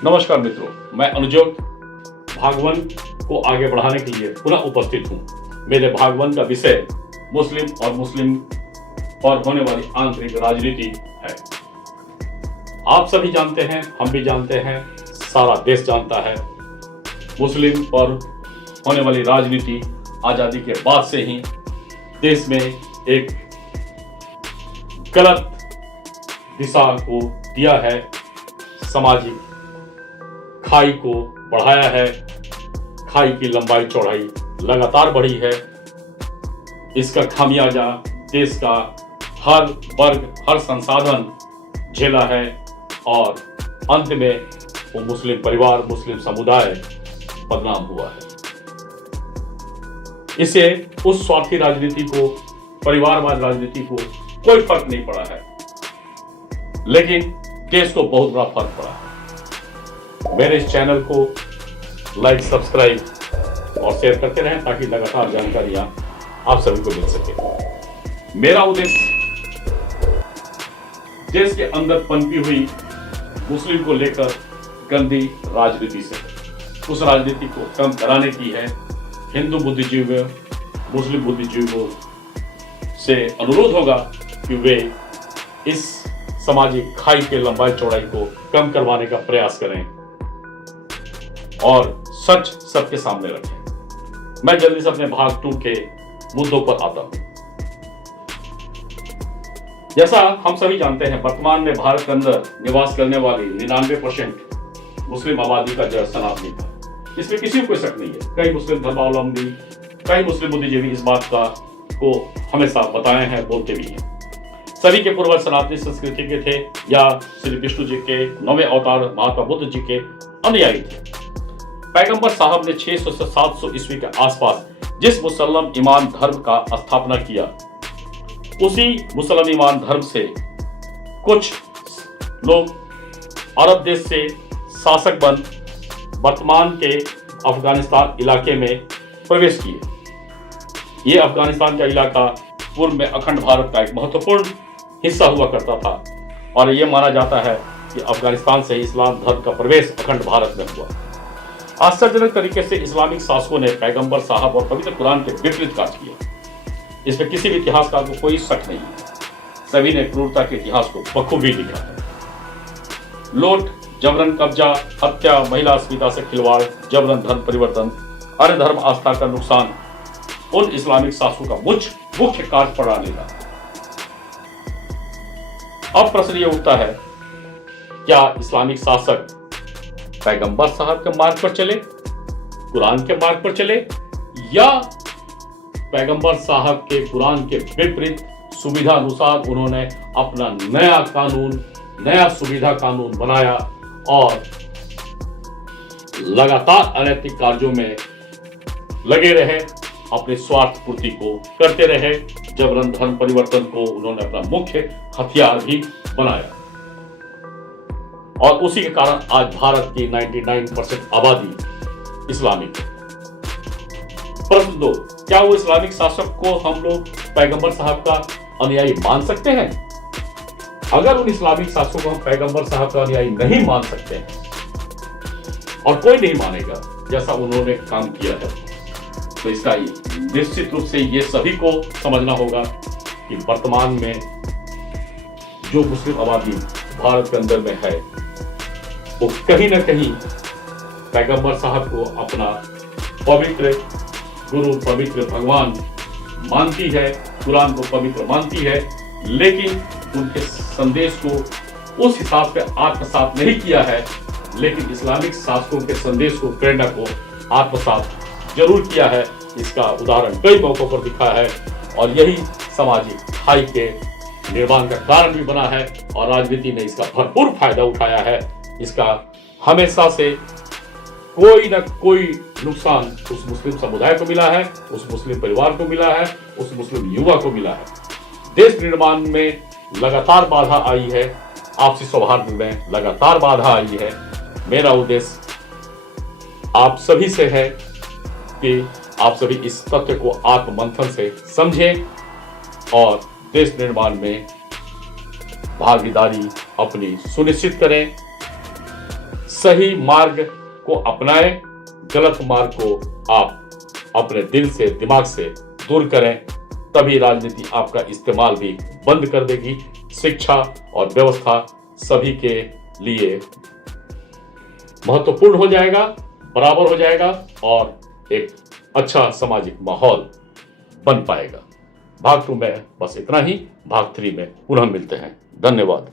नमस्कार मित्रों, मैं अनुजोत भागवन को आगे बढ़ाने के लिए पुनः उपस्थित हूँ। मेरे भागवन का विषय मुस्लिम और होने वाली आंतरिक राजनीति है। आप सभी जानते हैं, हम भी जानते हैं, सारा देश जानता है, मुस्लिम पर होने वाली राजनीति आजादी के बाद से ही देश में एक गलत दिशा को दिया है, सामाजिक खाई को बढ़ाया है। खाई की लंबाई चौड़ाई लगातार बढ़ी है। इसका खामियाजा देश का हर वर्ग, हर संसाधन झेला है और अंत में वो मुस्लिम परिवार, मुस्लिम समुदाय बदनाम हुआ है। इससे उस स्वार्थी राजनीति को, परिवारवाद राजनीति को कोई फर्क नहीं पड़ा है, लेकिन देश को बहुत बड़ा फर्क पड़ा है। मेरे इस चैनल को लाइक, सब्सक्राइब और शेयर करते रहें ताकि लगातार जानकारियां आप सभी को मिल सके। मेरा उद्देश्य देश के अंदर पनपी हुई मुस्लिम को लेकर गंदी राजनीति से उस राजनीति को कम कराने की है। हिंदू बुद्धिजीवियों, मुस्लिम बुद्धिजीवियों से अनुरोध होगा कि वे इस सामाजिक खाई के लंबाई चौड़ाई को कम करवाने का प्रयास करें और सच सबके सामने रखें। मैं जल्दी से अपने भाग 2 के मुद्दों पर आता हूं। जैसा हम सभी जानते हैं, वर्तमान में भारत के अंदर निवास करने वाली 99% मुस्लिम आबादी का जड़ सनातनी था। इसमें किसी को कोई शक नहीं है। कई मुस्लिम धर्मावलंबी, कई मुस्लिम बुद्धिजीवी इस बात को हमेशा बताए हैं, बोलते भी हैं। सभी के पूर्वज सनातनी संस्कृति के थे या श्री विष्णु जी के 9वें अवतार महात्मा बुद्ध जी के अनुयायी थे। पैगंबर साहब ने 600 से 700 ईस्वी के आसपास जिस मुसलमान ईमान धर्म का स्थापना किया, उसी मुसलमान ईमान धर्म से कुछ लोग अरब देश से शासक बन वर्तमान के अफगानिस्तान इलाके में प्रवेश किए। ये अफगानिस्तान का इलाका पूर्व में अखंड भारत का एक महत्वपूर्ण हिस्सा हुआ करता था और यह माना जाता है कि अफगानिस्तान से इस्लाम धर्म का प्रवेश अखंड भारत में हुआ। आश्चर्यजनक तरीके से इस्लामिक शासकों ने पैगंबर साहब और पवित्र कुरान के विपरीत कार्य किया। इसमें किसी भी इतिहासकार को कोई शक नहीं है। सभी ने क्रूरता के इतिहास को बखूबी लिखा है। लूट, जबरन कब्जा, हत्या, महिला अस्मिता से खिलवाड़, जबरन धर्म परिवर्तन, अन्य धर्म आस्था का नुकसान उन इस्लामिक शासकों का मुख्य कार्य प्रणाली था। अब प्रश्न यह उठता है, क्या इस्लामिक शासक पैगंबर साहब के मार्ग पर चले, कुरान के मार्ग पर चले, या पैगंबर साहब के कुरान के विपरीत सुविधा अनुसार उन्होंने अपना नया सुविधा कानून बनाया और लगातार अनैतिक कार्यों में लगे रहे, अपने स्वार्थ पूर्ति को करते रहे। जबरन धर्म परिवर्तन को उन्होंने अपना मुख्य हथियार भी बनाया और उसी के कारण आज भारत की 99% आबादी इस्लामिक है। प्रश्न 2, क्या वो इस्लामिक शासक को हम लोग पैगंबर साहब का अनुयायी मान सकते हैं? अगर उन इस्लामिक शासकों को हम पैगंबर साहब का अनुयायी नहीं मान सकते हैं और कोई नहीं मानेगा जैसा उन्होंने काम किया है, तो इसका निश्चित रूप से ये सभी को समझना होगा कि वर्तमान में जो मुस्लिम आबादी भारत के अंदर में है, वो कहीं ना कहीं पैगंबर साहब को अपना पवित्र गुरु, पवित्र भगवान मानती है, कुरान को पवित्र मानती है, लेकिन उनके संदेश को उस हिसाब से आत्मसात नहीं किया है। लेकिन इस्लामिक शासकों के संदेश को, प्रेरणा को आत्मसात जरूर किया है। इसका उदाहरण कई मौकों पर दिखा है और यही सामाजिक खाई के निर्माण का कारण भी बना है और राजनीति ने इसका भरपूर फायदा उठाया है। इसका हमेशा से कोई ना कोई नुकसान उस मुस्लिम समुदाय को मिला है, उस मुस्लिम परिवार को मिला है, उस मुस्लिम युवा को मिला है। देश निर्माण में लगातार बाधा आई है, आपसी सौहार्द में लगातार बाधा आई है। मेरा उद्देश्य आप सभी से है कि आप सभी इस तथ्य को आत्ममंथन से समझें और देश निर्माण में भागीदारी अपनी सुनिश्चित करें, सही मार्ग को अपनाएं, गलत मार्ग को आप अपने दिल से, दिमाग से दूर करें, तभी राजनीति आपका इस्तेमाल भी बंद कर देगी। शिक्षा और व्यवस्था सभी के लिए महत्वपूर्ण हो जाएगा, बराबर हो जाएगा और एक अच्छा सामाजिक माहौल बन पाएगा। भाग 2 में बस इतना ही, भाग 3 में पुनः मिलते हैं। धन्यवाद।